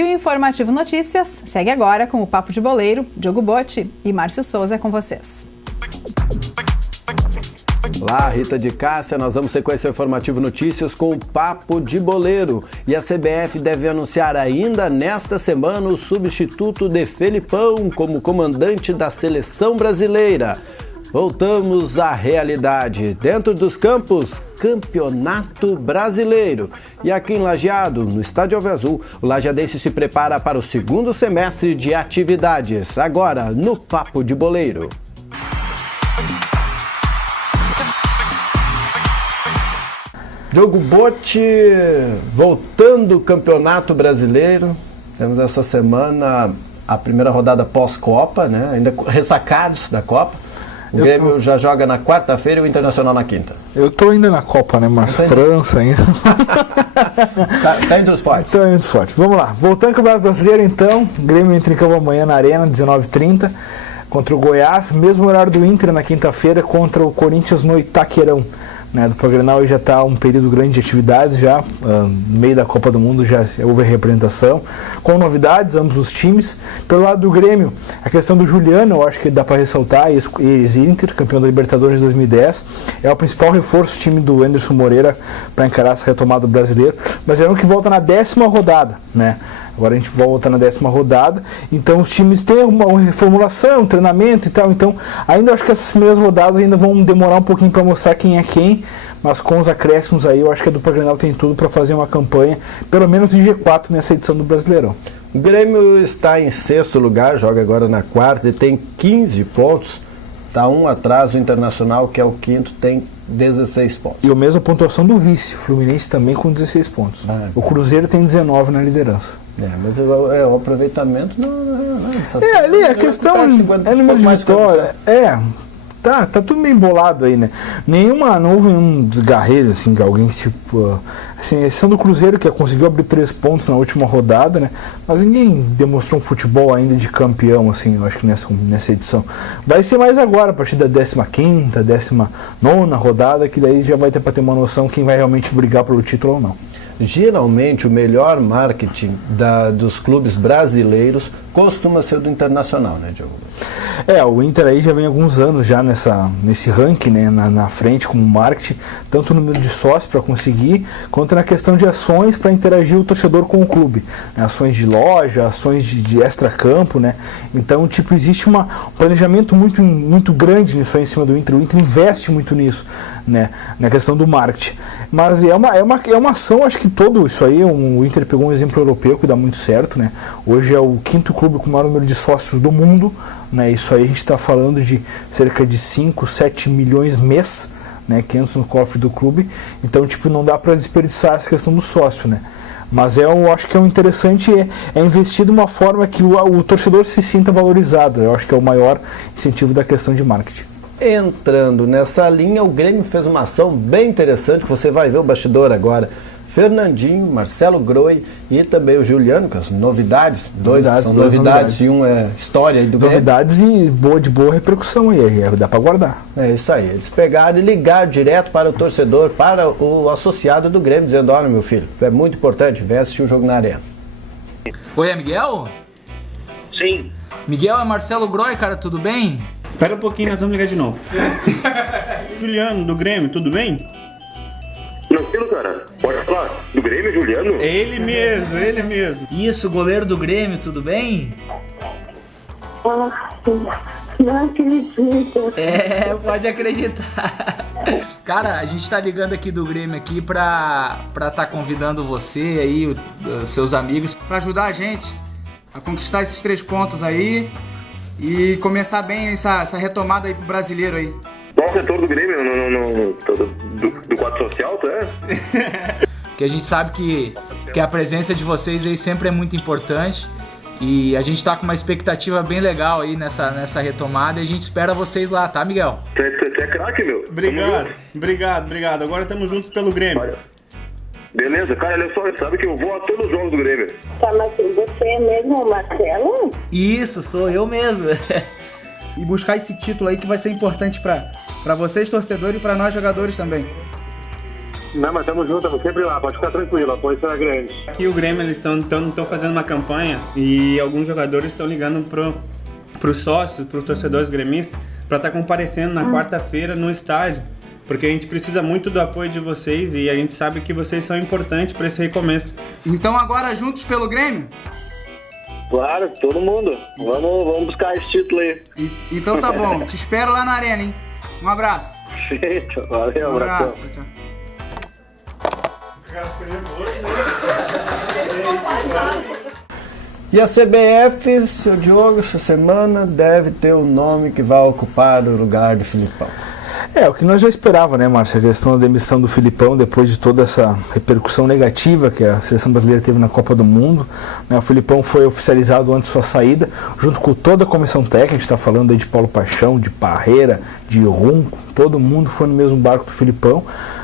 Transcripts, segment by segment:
E o Informativo Notícias segue agora com o Papo de Boleiro, Diogo Botti e Márcio Souza com vocês. Olá, Rita de Cássia, nós vamos sequenciar o Informativo Notícias com o Papo de Boleiro. E a CBF deve anunciar ainda nesta semana o substituto de Felipão como comandante da seleção brasileira. Voltamos à realidade. Dentro dos campos, Campeonato Brasileiro. E aqui em Lajeado, no Estádio Alvo Azul, o lajeadense se prepara para o segundo semestre de atividades. Agora, no Papo de Boleiro. Diogo Botti, voltando ao Campeonato Brasileiro. Temos essa semana a primeira rodada pós-Copa, né? Ainda ressacados da Copa. O Grêmio já joga na quarta-feira e o Internacional na quinta. Eu tô ainda na Copa, né, Márcio? França ainda. Tá entre os fortes. Tá entre os fortes. Vamos lá. Voltando ao Campeonato Brasileiro, então. O Grêmio entra em campo amanhã na Arena, 19h30, contra o Goiás. Mesmo horário do Inter na quinta-feira contra o Corinthians no Itaquerão. Né, do Grenal já está um período grande de atividades já, no meio da Copa do Mundo já houve a representação, com novidades, ambos os times. Pelo lado do Grêmio, a questão do Juliano, eu acho que dá para ressaltar, ex-Inter, campeão da Libertadores de 2010, é o principal reforço do time do Anderson Moreira para encarar essa retomada do brasileiro, mas é um que volta na 10ª rodada, né? Agora a gente volta na 10ª rodada, então os times têm uma reformulação, um treinamento e tal, então ainda acho que essas primeiras rodadas ainda vão demorar um pouquinho para mostrar quem é quem, mas com os acréscimos aí eu acho que a dupla Grenal tem tudo para fazer uma campanha, pelo menos de G4 nessa edição do Brasileirão. O Grêmio está em 6º lugar, joga agora na 4ª e tem 15 pontos, está um atrás do Internacional, que é o 5º, tem 16 pontos. E a mesma pontuação do vice, o Fluminense também com 16 pontos. O Cruzeiro tem 19 na liderança. Mas o aproveitamento não ali a questão é número de vitória. Tá tudo meio embolado aí, né? Não houve um desgarreiro, assim, que alguém assim, a exceção do Cruzeiro, que conseguiu abrir 3 pontos na última rodada, né? Mas ninguém demonstrou um futebol ainda de campeão, assim, eu acho que nessa edição. Vai ser mais agora, a partir da 15ª, 19ª rodada, que daí já vai ter para ter uma noção quem vai realmente brigar pelo título ou não. Geralmente o melhor marketing dos clubes brasileiros costuma ser do Internacional, né, Diogo? O Inter aí já vem há alguns anos já nesse ranking, né, na frente como marketing, tanto no número de sócios para conseguir, quanto na questão de ações para interagir o torcedor com o clube, né, ações de loja, ações de extra-campo, né, então existe um planejamento muito, muito grande nisso aí em cima do Inter, o Inter investe muito nisso, né, na questão do marketing, mas é uma ação, acho que todo isso aí, o Inter pegou um exemplo europeu que dá muito certo, né, hoje é o 5º clube com o maior número de sócios do mundo, né, isso aí a gente está falando de cerca de 5, 7 milhões mês, né, 500 no cofre do clube, então não dá para desperdiçar essa questão do sócio, né, mas eu acho que é o interessante é investir de uma forma que o torcedor se sinta valorizado, eu acho que é o maior incentivo da questão de marketing. Entrando nessa linha, o Grêmio fez uma ação bem interessante, que você vai ver o bastidor agora. Fernandinho, Marcelo Groi e também o Juliano, que são novidades, dois novidades e um é história do Grêmio. Novidades e de boa repercussão aí, dá para guardar. É isso aí, eles pegaram e ligaram direto para o torcedor, para o associado do Grêmio, dizendo: olha, meu filho, é muito importante, vem assistir o jogo na Arena. Oi, é Miguel? Sim. Miguel, é Marcelo Groi, cara, tudo bem? Espera um pouquinho, nós vamos ligar de novo. Juliano, do Grêmio, tudo bem? Tranquilo, cara. Pode falar. Do Grêmio, Juliano? Ele mesmo. Isso, goleiro do Grêmio, tudo bem? Não acredito. Pode acreditar. Cara, a gente tá ligando aqui do Grêmio aqui pra tá convidando você aí, os seus amigos, pra ajudar a gente a conquistar esses 3 pontos aí e começar bem essa retomada aí pro brasileiro aí. Qual o setor do Grêmio? Do quadro social, tu é? Porque a gente sabe que a presença de vocês aí sempre é muito importante e a gente tá com uma expectativa bem legal aí nessa retomada e a gente espera vocês lá, tá, Miguel? Tu é craque, meu. Obrigado. Agora estamos juntos pelo Grêmio. Olha. Beleza, cara, olha só, sabe que eu vou a todos os jogos do Grêmio. Tá, mas você é mesmo o Marcelo? Isso, sou eu mesmo. E buscar esse título aí que vai ser importante pra vocês, torcedores, e pra nós, jogadores também. Não, mas tamo junto, estamos sempre lá, pode ficar tranquilo, apoio será grande. Aqui o Grêmio, eles estão fazendo uma campanha e alguns jogadores estão ligando pros sócios, pros torcedores gremistas, para estar comparecendo na quarta-feira no estádio. Porque a gente precisa muito do apoio de vocês e a gente sabe que vocês são importantes para esse recomeço. Então agora juntos pelo Grêmio? Claro, todo mundo. Vamos buscar esse título aí. Então tá bom, te espero lá na arena, hein? Um abraço. Feito, valeu, Um abraço, abração. tchau. E a CBF, seu Diogo, essa semana deve ter um nome que vai ocupar o lugar de Filipão. O que nós já esperava, né, Márcio? A questão da demissão do Filipão, depois de toda essa repercussão negativa que a seleção brasileira teve na Copa do Mundo, né? O Filipão foi oficializado antes de sua saída, junto com toda a comissão técnica. A gente está falando aí de Paulo Paixão, de Parreira, de Runco, todo mundo foi no mesmo barco do Filipão,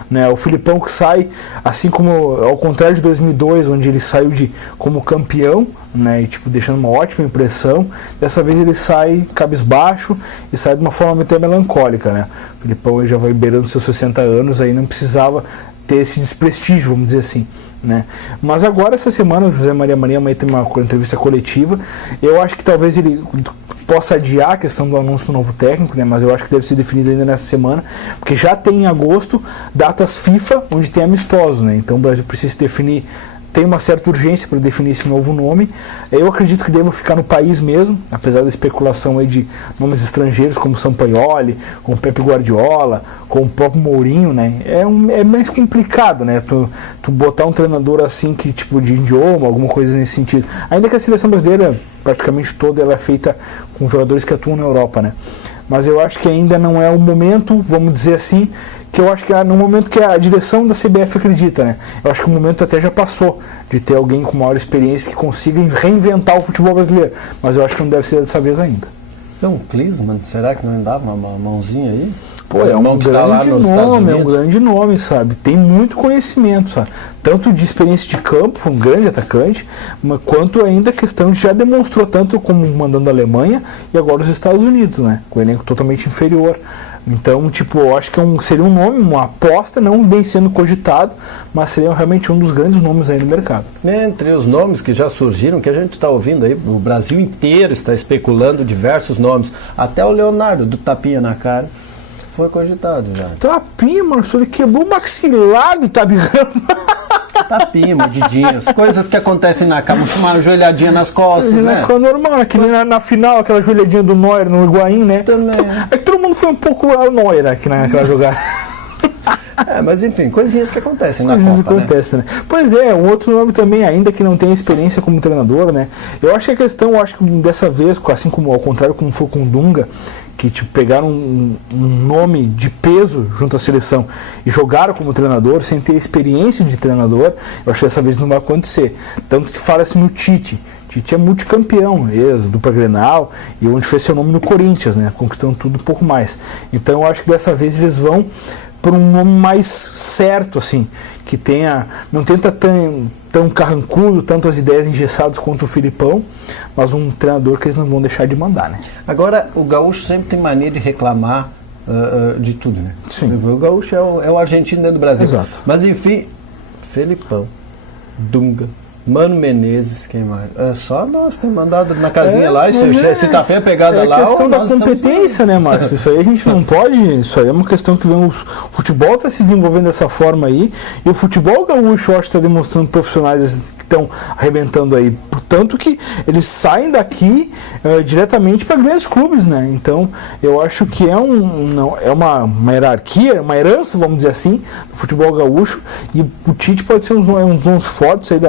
né? O Filipão que sai, assim como ao contrário de 2002, onde ele saiu como campeão, né, e deixando uma ótima impressão, dessa vez ele sai cabisbaixo e sai de uma forma até melancólica, né? O Filipão já vai beirando seus 60 anos, aí não precisava ter esse desprestígio, vamos dizer assim, né? Mas agora, essa semana, o José Maria amanhã tem uma entrevista coletiva. Eu acho que talvez ele possa adiar a questão do anúncio do novo técnico, né? Mas eu acho que deve ser definido ainda nessa semana, porque já tem em agosto datas FIFA onde tem amistosos, né? Então o Brasil precisa definir, tem uma certa urgência para definir esse novo nome. Eu acredito que deva ficar no país mesmo, apesar da especulação aí de nomes estrangeiros como Sampaoli, como Pepe Guardiola, como o próprio Mourinho, né? É mais complicado, né? Tu botar um treinador assim que de idioma, alguma coisa nesse sentido. Ainda que a seleção brasileira praticamente toda ela é feita com jogadores que atuam na Europa, né? Mas eu acho que ainda não é o momento, vamos dizer assim, que eu acho que é no momento que a direção da CBF acredita, né? Eu acho que o momento até já passou de ter alguém com maior experiência que consiga reinventar o futebol brasileiro, mas eu acho que não deve ser dessa vez ainda. Então, o Klinsmann, será que não dava uma mãozinha aí? Pô, é um grande nome, sabe? Tem muito conhecimento, sabe? Tanto de experiência de campo, foi um grande atacante, quanto ainda a questão de já demonstrou tanto como mandando a Alemanha e agora os Estados Unidos, né? Com o elenco totalmente inferior. Então, eu acho que seria um nome, uma aposta, não bem sendo cogitado, mas seria realmente um dos grandes nomes aí no mercado. Entre os nomes que já surgiram, que a gente está ouvindo aí, o Brasil inteiro está especulando diversos nomes, até o Leonardo, do tapinha na cara, foi cogitado já. Tapinha, Marcelo, ele quebrou o maxilar do Tabigama. Tapinha, mordidinhas, coisas que acontecem na cama, uma joelhadinha nas costas, né? Nas costas normal, que nem na final, aquela joelhadinha do Neuer no Higuaín, né? Também. É que todo mundo foi um pouco o Neuer aqui naquela jogada. Mas enfim, coisinhas que acontecem na Copa, acontece, né? Pois é, um outro nome também, ainda que não tenha experiência como treinador, né? Eu acho que a questão, dessa vez, assim como ao contrário como foi com o Dunga, que pegaram um nome de peso junto à seleção e jogaram como treinador sem ter experiência de treinador, eu acho que dessa vez não vai acontecer. Tanto que fala-se no Tite. Tite é multicampeão, dupla Grenal, e onde fez seu nome no Corinthians, né? Conquistando tudo um pouco mais. Então eu acho que dessa vez eles vão por um nome mais certo, assim, que não tenta tão carrancudo, tanto as ideias engessadas quanto o Filipão, mas um treinador que eles não vão deixar de mandar, né? Agora, o gaúcho sempre tem mania de reclamar de tudo, né? Sim. O gaúcho é o argentino dentro do Brasil. Exato. Mas enfim, Felipão, Dunga, Mano Menezes, quem mais? Só nós temos mandado na casinha lá, se tá feia a pegada lá. É a questão da competência, né, Márcio? Isso aí a gente não pode, isso aí é uma questão que vem, o futebol está se desenvolvendo dessa forma aí, e o futebol gaúcho, eu acho que está demonstrando profissionais que estão arrebentando aí, portanto que eles saem daqui diretamente para grandes clubes, né? Então, eu acho que é uma hierarquia, uma herança, vamos dizer assim, do futebol gaúcho, e o Tite pode ser uns nomes fortes aí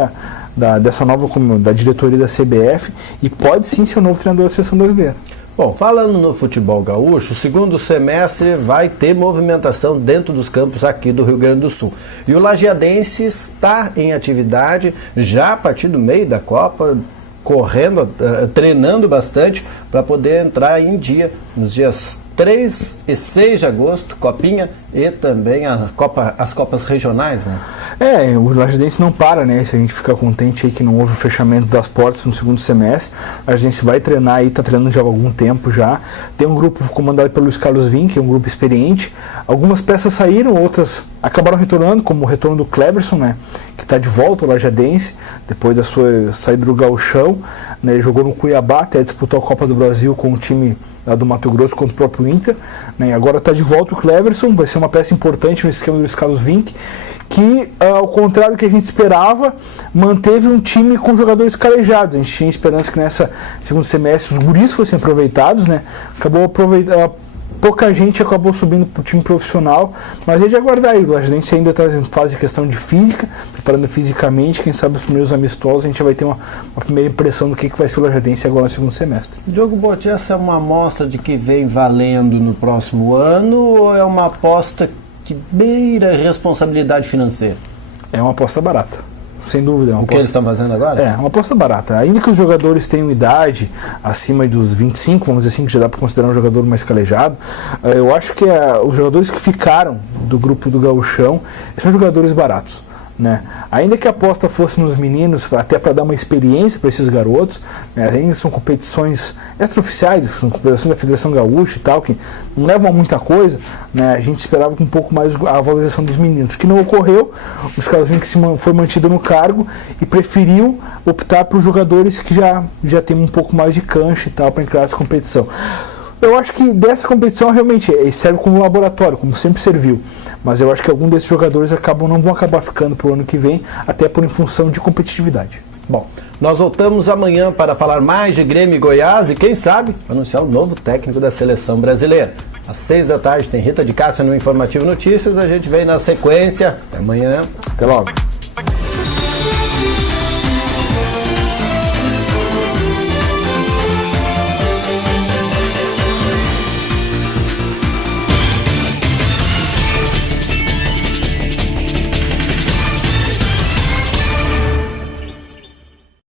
dessa nova da diretoria da CBF, e pode sim ser o novo treinador da seleção brasileira. Bom, falando no futebol gaúcho, o segundo semestre vai ter movimentação dentro dos campos aqui do Rio Grande do Sul. E o Lajeadense está em atividade já a partir do meio da Copa, correndo, treinando bastante para poder entrar em dia nos dias 3 e 6 de agosto, Copinha e também as Copas regionais, né? O Lajadense não para, né? Se a gente ficar contente aí que não houve o fechamento das portas no segundo semestre, a Lajadense vai treinar aí, tá treinando já há algum tempo já. Tem um grupo comandado pelo Luiz Carlos Vink, que é um grupo experiente. Algumas peças saíram, outras acabaram retornando, como o retorno do Cleverson, né? Que está de volta ao Lajadense, depois da sua saída do Gauchão, né? Ele jogou no Cuiabá, até disputou a Copa do Brasil com o time lá do Mato Grosso contra o próprio Inter, né? Agora está de volta o Cleverson, vai ser uma peça importante no esquema do Luiz Carlos Vink, que, ao contrário do que a gente esperava, manteve um time com jogadores calejados. A gente tinha esperança que nessa segundo semestre os guris fossem aproveitados, né? Pouca gente acabou subindo para o time profissional, mas é de aguardar aí. O Lajadense ainda está em fase de questão de física, preparando fisicamente. Quem sabe os primeiros amistosos a gente vai ter uma primeira impressão do que vai ser o Lajadense agora no segundo semestre. Diogo Botti, essa é uma amostra de que vem valendo no próximo ano ou é uma aposta que beira responsabilidade financeira? É uma aposta barata. Sem dúvida. O que eles estão fazendo agora? É uma aposta barata. Ainda que os jogadores tenham idade acima dos 25, vamos dizer assim, que já dá para considerar um jogador mais calejado, eu acho que os jogadores que ficaram do grupo do Gauchão são jogadores baratos, né? Ainda que a aposta fosse nos meninos, até para dar uma experiência para esses garotos, né? Ainda são competições extraoficiais, são competições da Federação Gaúcha e tal, que não levam a muita coisa, né? A gente esperava com um pouco mais a valorização dos meninos, que não ocorreu. Os caras viram que foi mantido no cargo e preferiu optar por jogadores que já tem um pouco mais de cancha e tal para encarar essa competição. Eu acho que dessa competição realmente serve como laboratório, como sempre serviu. Mas eu acho que algum desses jogadores não vão acabar ficando para o ano que vem, até por em função de competitividade. Bom, nós voltamos amanhã para falar mais de Grêmio e Goiás e, quem sabe, anunciar o novo técnico da seleção brasileira. Às 6 da tarde tem Rita de Cássia no Informativo Notícias. A gente vem na sequência. Até amanhã. Até logo.